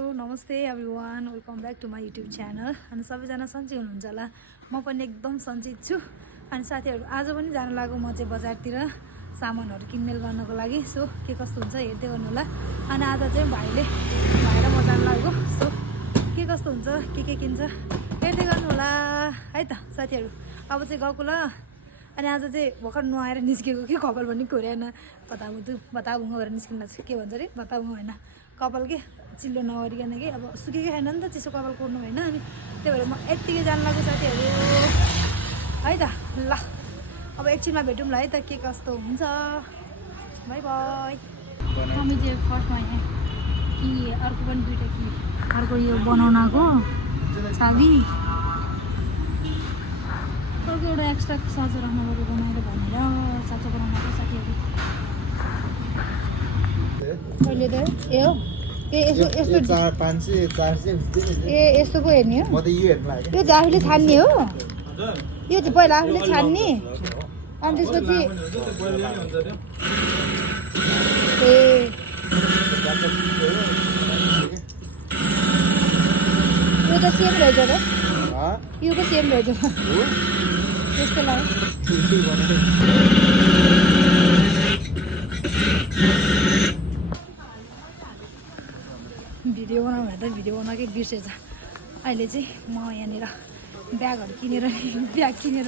Hello नमस्ते everyone welcome back to my YouTube channel. अनि सबैजना सन्चै हुनुहुन्छ होला, म पनि एकदम सन्चै छु। अनि साथीहरू आज पनि जान लाग्यो म चाहिँ बजारतिर सामानहरू किनमेल गर्नको लागि। सो के कस्तो हुन्छ हेर्दै गर्नु होला। अनि आज चाहिँ भाइले भाइ र म जान लाग्यो। सो के कस्तो हुन्छ के किन्छ हेर्दै गर्नु होला है त साथीहरू। अब चाहिँ गएको ल। अनि आज चाहिँ भर्खर नुहाएर निस्केको के कपाल पनि खोरेन, बताबुङ गरेर निस्किन के भन्छ अरे बताबुङ होइन कपाल के चिल्लो नगरिकन कि अब सुकेको छैन नि त, चिसो कपाल कोर्नु होइन। अनि त्यही भएर म यत्तिकै जानु लाग्यो साथीहरू है त। ल अब एकछिनमा भेटौँ ल है त के कस्तो हुन्छ। By by. हामी चाहिँ फर्स्टमा यहाँ कि अर्को पनि दुइटा कि अर्को यो बनाउनको छाली अर्को एउटा एक्स्ट्रा साँचो राख्नु पऱ्यो बनाएर भनेर साँचो बनाउनको साथीहरू। कहिले त ए हो यस्तो यस्तो पो हेर्ने हो। यो चाहिँ आफूले छान्ने हो, यो चाहिँ पहिला आफूले छान्ने अनि त्यसपछि ए यो त सेम रहेछ र, यो पो सेम रहेछ त्यस्तो लाग्यो। भिडियो बनाउनु भन्दा भिडियो बनाएकै बिर्सेछ। अहिले चाहिँ म यहाँनिर ब्याग किनेर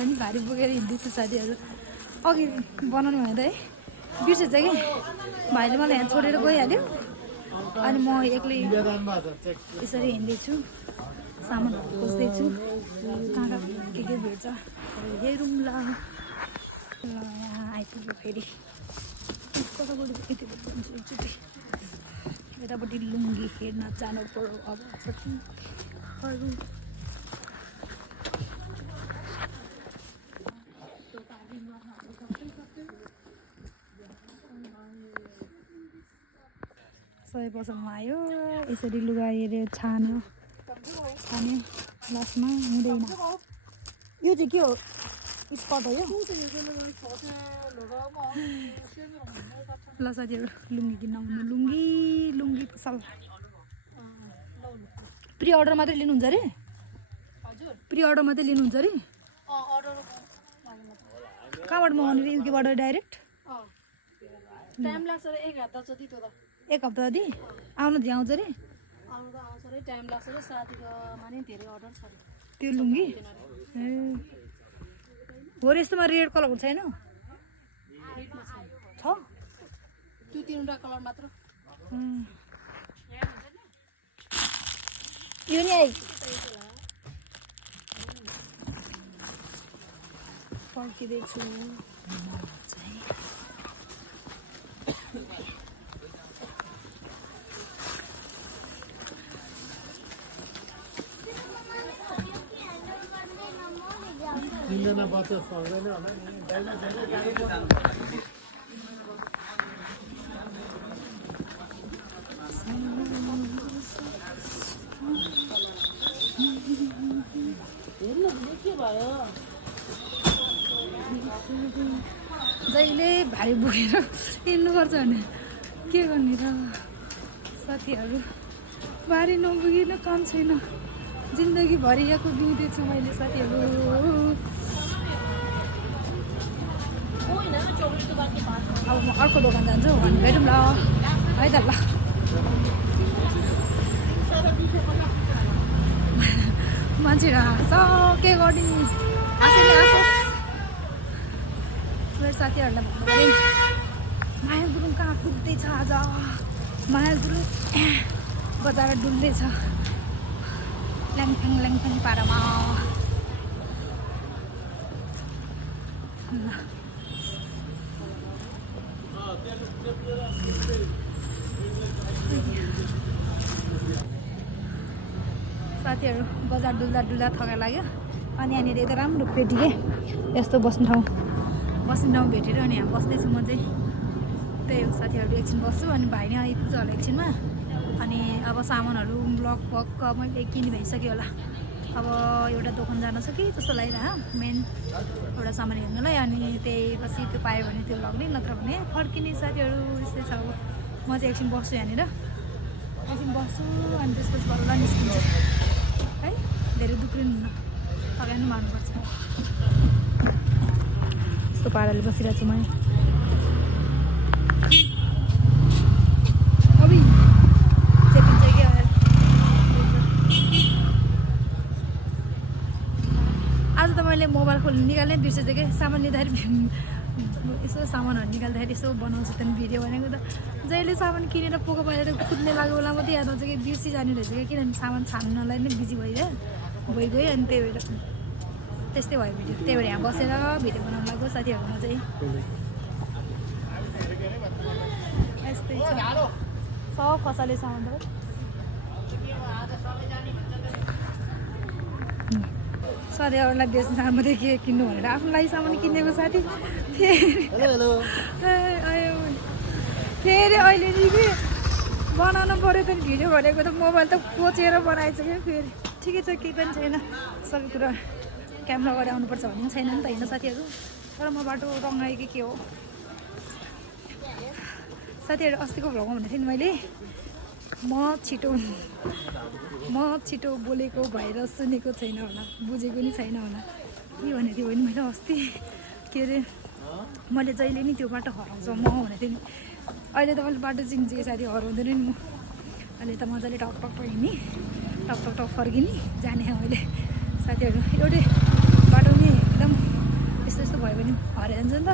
नि भारी बोकेर हिँड्दैछु साथीहरू। अघि बनाउनु भन्दा है बिर्सेछ कि भाइले मलाई यहाँ छोडेर गइहाल्यो। अनि म एक्लै यसरी हिँड्दैछु, सामानहरू खोज्दैछु कहाँ कहाँ के भेट्छ हेरौँ ल। यहाँ आइपुग्यो फेरि कतापट्टि यति भन्छु एकचोटि यतापट्टि लुङ्गी हेर्न जानु पर्यो। अब साथीहरू सबै पसलमा आयो, यसरी लुगा हेऱ्यो छान्यो लास्टमा हुँदैन। यो चाहिँ के हो स्कर्ट हो यो ल साथीहरू। लुङ्गी किन्न आउनु, लुङ्गी पसल प्रि अर्डर मात्रै लिनुहुन्छ अरे? प्रि अर्डर मात्रै लिनुहुन्छ अरे? कहाँबाट मगाउनु रे? युकेबाट डाइरेक्ट? टाइम लाग्छ रे, एक हप्ता जति त। एक हप्ता जति आउनु चाहिँ आउँछ अरे? आउनु त आउँछ रे, टाइम लाग्छ रे। साथीकोमा नि धेरै अर्डर छ त्यो लुङ्गी। ए हो र, यस्तोमा रेड कलरको छैन? छ त्यो तिनवटा कलर मात्र। यो नि आइ फर्किँदैछु। तिनजना बच्चा सक्दैन होला नि। जहिले भारी बोकेर हिँड्नुपर्छ भने के गर्ने र साथीहरू। भारी नबोकिन काम छैन, जिन्दगीभरि यहाँको बिउँदैछु मैले साथीहरू। अब म अर्को दोकान जान्छु भने भेटौँ ल है त। ल मान्छेहरू हाँस्छ के गर्ने, हाँसोस्। मेरो साथीहरूलाई भन्नु पऱ्यो माया गुरुङ कहाँ पुग्दैछ आज। माया गुरुङ बजार डुल्दैछ ल्याङफ्याङ पारामा। साथीहरू बजार डुल्दा थकाइ लाग्यो। अनि यहाँनिर यता राम्रो पेटी के यस्तो बस्ने ठाउँ भेटेर अनि यहाँ बस्दैछु म चाहिँ। त्यही हो साथीहरू, एकछिन बस्छु अनि भाइ नै आइपुग्छ होला एकछिनमा। अनि अब सामानहरू लगभग मैले किनि भइसक्यो होला। अब एउटा दोकान जान छ कि जस्तो लागिरह मेन एउटा सामान हेर्नुलाई। अनि त्यही पछि त्यो पायो भने त्यो लग्ने, नत्र भने फर्किने साथीहरू। यस्तै छ। अब म चाहिँ एकछिन बस्छु यहाँनिर। एकछिन बस्छु अनि त्यसपछि बल्ल निस्किन्छु है धेरै दुख्रिनुहुन्न तपाईँ पनि मार्नुपर्छ यस्तो पाराले बसिरहेको छु म अबि चेकिङ चाहिँ के आज त मैले मोबाइल खोल्नु निकाल्नै बिर्सेछु क्या सामान लिँदाखेरि यसो सामानहरू निकाल्दाखेरि यसो बनाउँछु त्यहाँदेखि भिडियो भनेको त जहिले सामान किनेर पोको पारेर कुद्ने लाग्यो बेला मात्रै याद आउँछ कि बिर्सी जाने रहेछ क्या किनभने सामान छान्नलाई नै बिजी भइगयो अनि त्यही भएर त्यस्तै भयो भिडियो त्यही भएर यहाँ बसेर भिडियो बनाउनु लाग्यो साथीहरूमा चाहिँ यस्तै छ सब खसाले सामान त साथीहरूलाई बेच्ने सामान मात्रै के किन्नु भनेर आफ्नो लागि सामान किनेको साथी फेरि अहिले नि कि बनाउनु पऱ्यो त भिडियो भनेको त मोबाइल त कोचेर बनाएछ क्या फेरि ठिकै छ केही पनि छैन सबै कुरा क्यामेरा अगाडि आउनुपर्छ भन्ने पनि छैन नि त होइन साथीहरू तर म बाटो रङ्गाएँ कि के हो साथीहरू अस्तिको भ्लगमा भनेको थिएँ नि मैले म छिटो बोलेको भएर सुनेको छैन होला बुझेको नि छैन होला के भनेको थियो भने मैले अस्ति के अरे मैले जहिले नि त्यो बाटो हराउँछ म भनेको थिएँ नि अहिले त मैले बाटो चिन्छु साथी हराउँदैन नि म अहिले त मजाले टक टक हिँड्ने टक फर्किने जाने मैले साथीहरू एउटै बाटो नि एकदम यस्तो भयो भने हराइजान्छ नि त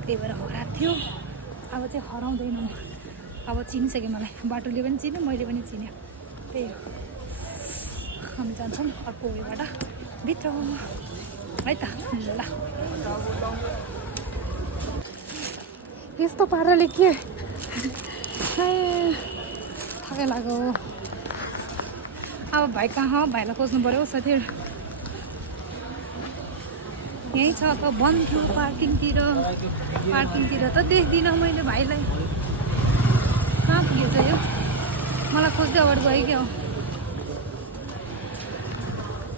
त्यही भएर हराएको थियो अब चाहिँ हराउँदैन म अब चिनिसक्यो मलाई बाटोले पनि चिन्यो मैले पनि चिन्यो त्यही हो हामी जान्छौँ अर्को उयोबाट भित्र है त ल यस्तो पाराले के थकै लाग्यो अब भाइ कहाँ भाइलाई खोज्नु पऱ्यो साथीहरू यहीँ छ त बन्द थियो पार्किङतिर त देख्दिनँ मैले भाइलाई कहाँ पुगेछ यो मलाई खोज्दै अगाडि गयो क्या हो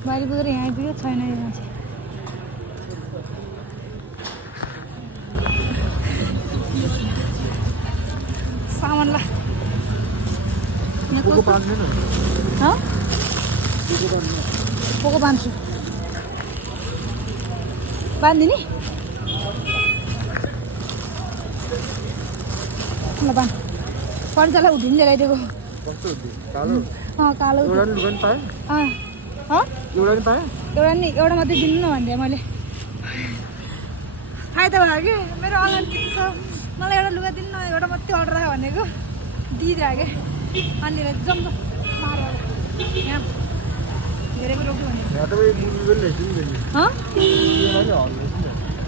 बाहिर पुगेर यहाँ आइपुग्यो छैन यो मान्छे सामानलाई पोको बाँध्छु बाँधिदिने ल बाँध पर्चालाई उठिनु लगाइदिएको कालो एउटा मात्रै दिनु न भन्दै मैले फाइदा भयो कि मेरो अनलाइन किन्नु छ मलाई एउटा लुगा दिनु न एउटा मात्रै अर्डर आयो भनेको दिइदियो कि अनि जम्म मारो यहाँ धेरै रोक्यो भने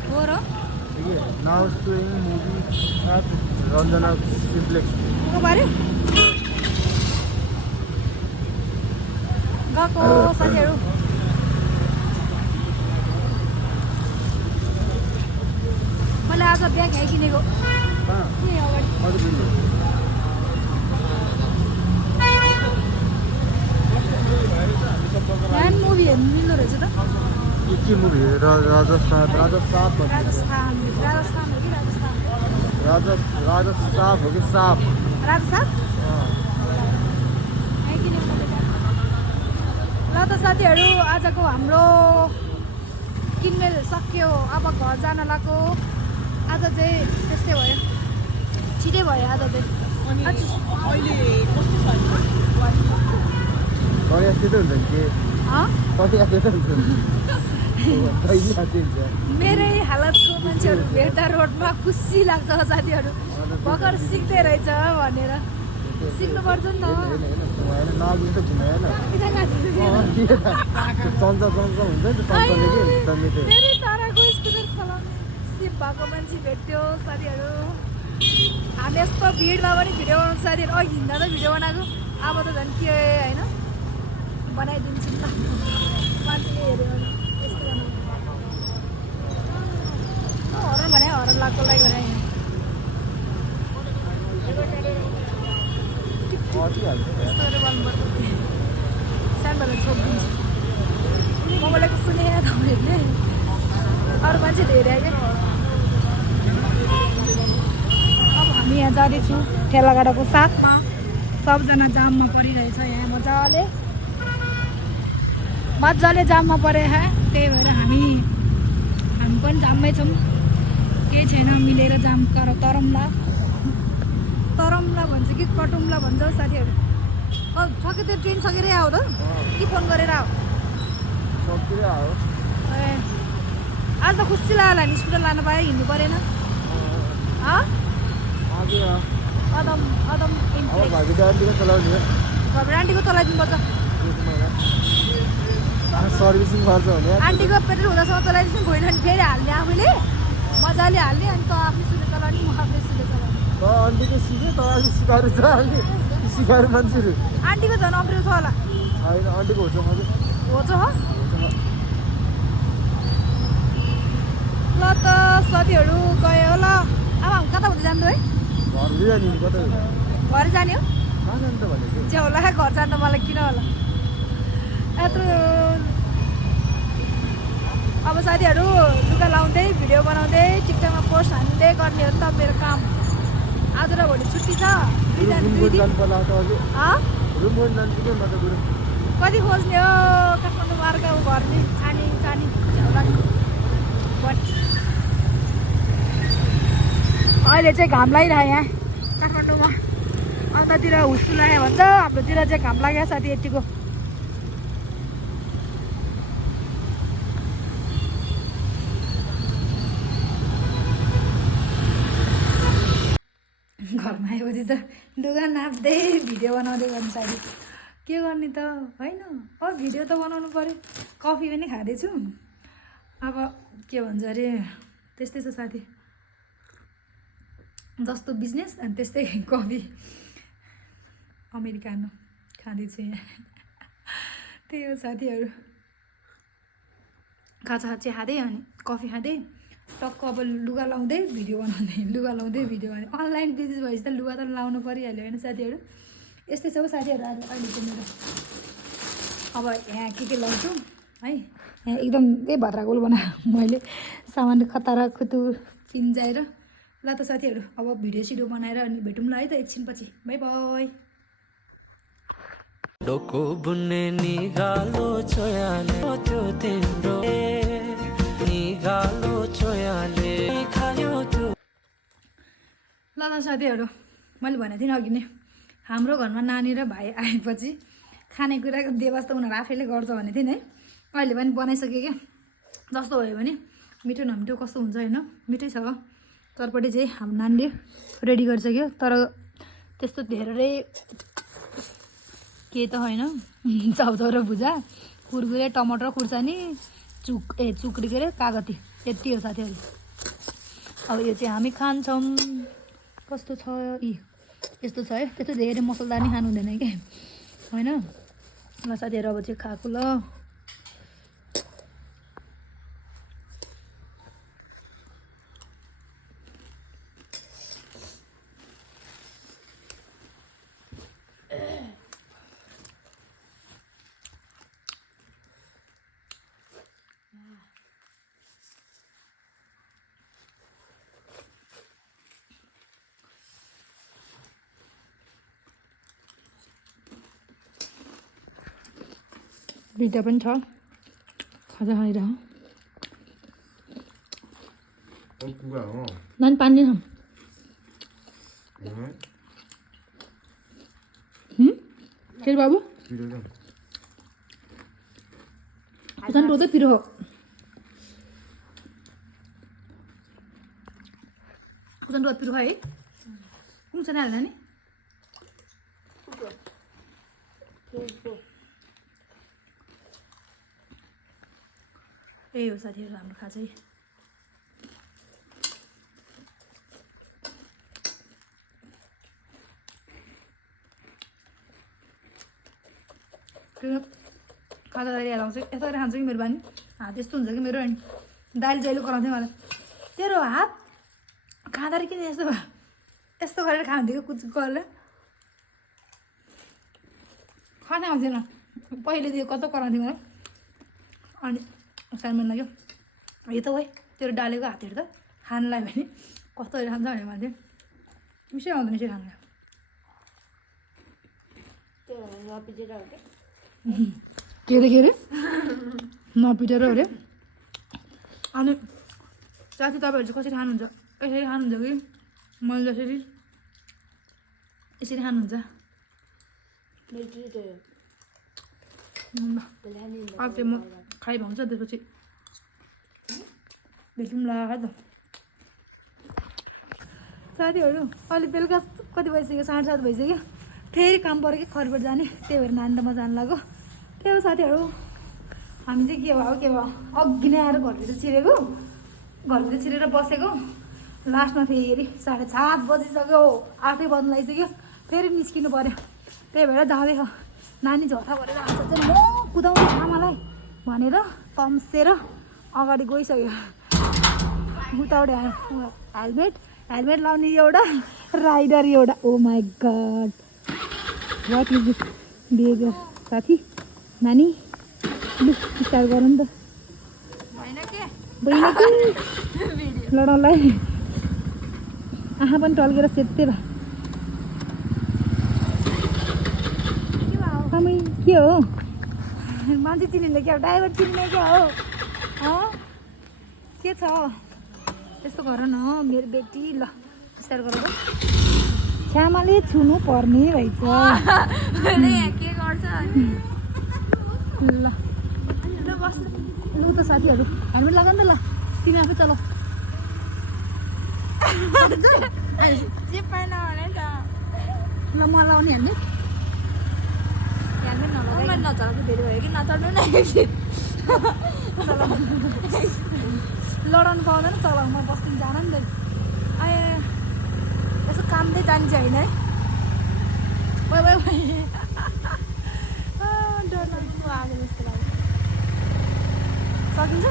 हो र रञ्जना सिम्प्लेक्स पाऱ्यो गएको साथीहरू मैले आज ब्याग यहाँ किनेको मुभी हेर्नु मिल्दो रहेछ त के मुभी राजस्थान हो कि साफ ल त साथीहरू आजको हाम्रो किनमेल सक्यो अब घर जान लाग्यो आज चाहिँ त्यस्तै भयो छिटै भयो आज चाहिँ मेरै हालतको मान्छेहरू भेट्दा रोडमा खुसी लाग्छ साथीहरू भर्खर सिक्दै रहेछ भनेर सिक्नुपर्छ नि त धेरै ताराको स्कुटर चलाउने सिप भएको मान्छे भेट्यो साथीहरू हामी यस्तो भिडमा पनि भिडियो बनाउँछ साथीहरू अघि हिँड्दा त भिडियो बनाएको अब त झन् के होइन बनाइदिन्छु नि त मान्छेले हेऱ्यो भने यस्तो बनाउनु हरन भने हरन लाग्को लागि गरे यस्तो गरेर गर्नुपर्छ सानोबाट छोपिदिन्छु म बोलेको सुने तपाईँहरूले अरू मान्छे धेरै क्या अब हामी यहाँ जाँदैछौँ ठेलागाडाको साथमा सबजना जाममा परिरहेछ यहाँ मजाले जाममा परे त्यही भएर हामी पनि जाममै छौँ केही छैन मिलेर जाम तरमला भन्छ कि कटुम्ला भन्छ साथीहरू सक्यो त्यो ट्रेन सकेरै आऊ त कि फोन गरेर आऊ ए आज त खुसी लाग्यो नि स्कुटर लानु पायो हिँड्नु परेन अदम आन्टीको चलाइदिनुपर्छ सर्भिसिङ गर्छ भने आन्टीको पेट्रोल हुँदासम्म चलाइदिनु भएन भने फेरि हाल्ने आफैले मजाले हाल्ने अनि त आफ्नो सुले चलाउने म आफ्नो सुले चलाउने आन्टीको सिक्यो तपाईँको सिकाएर चाहिँ सिकाएर मान्छेहरू आन्टीको झन् अप्रेल छ होला होइन आन्टीको हुन्छ मजा हो छ ल त साथीहरू गयो ल अब हामी कता हुँदै जानु है घर जाने कतै घर जाने हो कहाँ जानु त भनेको जे होला घर जानु त मलाई किन होला यत्रो अब साथीहरू लुगा लाउँदै भिडियो बनाउँदै टिकटकमा पोस्ट हान्दै गर्ने हो नि त मेरो काम आज र भोलि छुट्टी छ कति खोज्ने हो काठमाडौँ मार्ग घर नि छानी अहिले चाहिँ घाम लागिरह्यो यहाँ काठमाडौँमा अन्ततिर हुस्सु लाग्यो भन्छ हाम्रोतिर चाहिँ घाम लाग्यो साथी यतिको घरमा आएपछि त लुगा नाप्दै भिडियो बनाउँदै गर्नु साथी के गर्ने त होइन भिडियो त बनाउनु पऱ्यो कफी पनि खाँदैछु अब के भन्छ अरे त्यस्तै छ साथी जस्तो बिजनेस अनि त्यस्तै कफी अमेरिकानो खाँदैछु यहाँ त्यही हो साथीहरू खाजा खाँदै अनि कफी खाँदै टक्क अब लुगा लाउँदै भिडियो बनाउँदै अनलाइन बिजनेस भएपछि त लुगा त लाउनु परिहाल्यो होइन साथीहरू यस्तै छ हौ साथीहरू अहिले चाहिँ मेरो अब यहाँ के लाउँछु है यहाँ एकदम भद्रागोल बनाएँ मैले सामान खतारा खुतु पिन्जाएर ल त साथीहरू अब भिडियो बनाएर अनि भेटौँ ल है त एकछिनपछि बाई बाई डोको बुन्ने निगालो छोयाले त्यो तिम्रो निगालो छोयाले खायो त्यो ल त साथीहरू मैले भनेको थिएँ अघि नै हाम्रो घरमा नानी र भाइ आएपछि खानेकुराको व्यवस्था उनीहरू आफैले गर्छ भनेको थिएँ नि है अहिले पनि बनाइसकेँ क्या जस्तो भयो भने मिठो नमिठो कस्तो हुन्छ होइन मिठै छ चटपटी चाहिँ हाम्रो नानीले रेडी गरिसक्यो तर त्यस्तो धेरै के त होइन चाउचाउ र भुजा कुरकुरे टमाटर खुर्सानी चुक्री के अरे कागती यति हो साथीहरू अब यो चाहिँ हामी खान्छौँ कस्तो छ यस्तो छ है त्यस्तो धेरै मसलदार नि खानु हुँदैन क्या होइन ल साथीहरू अब चाहिँ खाएको ल दुईवटा पनि छ खाजा खाइरह नानी पानी खाऊँ फेरि बाबु झन् रोँदै पिरो हो झन् रोद पिरो है कुन छैन हाल्दा नि यही हो साथीहरू हाम्रो खाजा त्यो खाजा दाली लाउँछ यस्तो गरेर खान्छ कि मेरो बानी हात यस्तो हुन्छ कि मेरो अनि दाली जहिले कराउँथ्यो मलाई तेरो हात खाँदाखेरि किन यस्तो गरेर खान्थ्यो कुच गरेर खाना आउँथेन पहिलेदेखि कस्तो कराउँथ्यो मलाई अनि सानो लाग्यो यो त है तेरो डालेको हातहरू त खानलाई भने कस्तो खान्छ भने भन्थ्यो मिसै आउँदैन मिसै खानलाई के अरे नपिटेर अरे अनि साथी तपाईँहरू चाहिँ कसरी खानुहुन्छ यसरी खानुहुन्छ कि मैले जसरी यसरी खानुहुन्छ अब चाहिँ म खाइभाउँछ त्यसपछि भेटौँला है त साथीहरू अहिले बेलुका कति भइसक्यो 7:30 भइसक्यो फेरि काम पऱ्यो कि खरबाट जाने त्यही भएर नानी त म जानु लाग्यो त्यही हो साथीहरू हामी चाहिँ के भयो अघि नै आएर घरभित्र छिरेको घरभित्र छिरेर बसेको लास्टमा फेरि 7:30 बजिसक्यो 8 बज्नु लागिसक्यो फेरि निस्किनु पऱ्यो त्यही भएर जाँदैछ नानी झटा भरेर आउँछ चाहिँ म कुदाउँछु आमालाई भनेर तम्सेर अगाडि गइसक्यो उताबाट हेलमेट लाउने एउटा राइडर एउटा oh my god what is this behaviour साथी नानी लु स्टार्ट गरौँ नि त लडाउनलाई आँखा पनि टल्केर सेत्ते भए के हो मान्छे चिनिने क्या ड्राइभर चिन्ने क्या हो के छ त्यस्तो गर न मेरो बेटी ल स्टार्ट गर श्यामाले छुनु पर्ने रहेछ के गर्छ ल बस लु त साथीहरू हेलमेट लगा नि त ल तिमी आफै चलाऊ ल म लगाउने हेलमेट नचलाएको धेरै भयो कि नचल्नु न लडाउनु पाउँदैन चलाउनु म बस्दिनु जान नि त यसो काम चाहिँ जान्छ होइन है डर लाग्नु आएको जस्तो लाग्यो सकिन्छ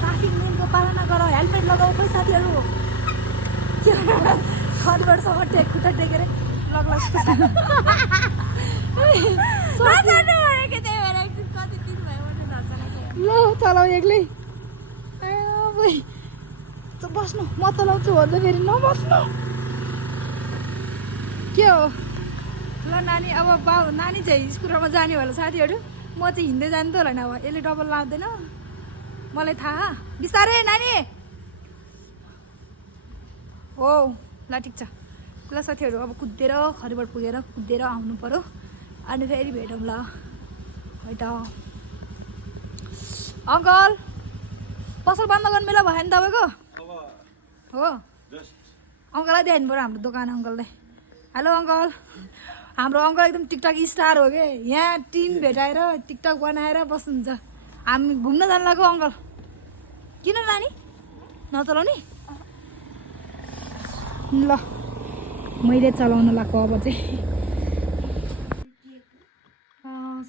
ट्राफिक नियमको पालना गर हेलमेट लगाऊ खै साथीहरू खरबडसँग खुट्टा टेकेर ल चलाऊ एक्लै बस्नु म चलाउँछु भन्छ फेरि नबस्नु के हो ल नानी अब नानी चाहिँ स्कुलमा जाने होला साथीहरू म चाहिँ हिँड्दै जानु त होला नि अब यसले डबल लाग्दैन मलाई थाहा बिस्तारै नानी हो ल ठिक छ ल साथीहरू अब कुदेर खरिबाट पुगेर कुदेर आउनु पर्यो अनि फेरि भेटौँ ल है त अङ्कल पसल बन्द गर्नु बेला भयो नि तपाईँको हो अङ्कललाई देखाउनु पऱ्यो हाम्रो दोकान अङ्कललाई हेलो अङ्कल हाम्रो अङ्कल एकदम टिकटक स्टार हो कि यहाँ टिम भेटाएर टिकटक बनाएर बस्नुहुन्छ हामी घुम्न जानु लाग्यो अङ्कल किन नानी नचलाउने ल मैले चलाउन लाग्यो अब चाहिँ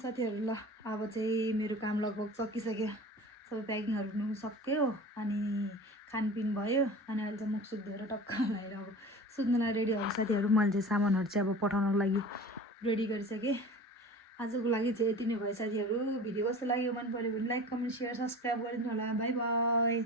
साथीहरू ल अब चाहिँ मेरो काम लगभग सकिसक्यो सबै प्याकिङहरू सक्यो अनि खानपिन भयो अनि अहिले चाहिँ मुख सुख धोएर टक्क लगाएर अब सुत्नलाई रेडी भएको साथीहरू मैले चाहिँ सामानहरू चाहिँ अब पठाउनको लागि रेडी गरिसकेँ आजको लागि चाहिँ यति नै भयो साथीहरू भिडियो कस्तो लाग्यो मन पऱ्यो भने लाइक कमेन्ट सेयर सब्सक्राइब गरिदिनु होला बाई बाई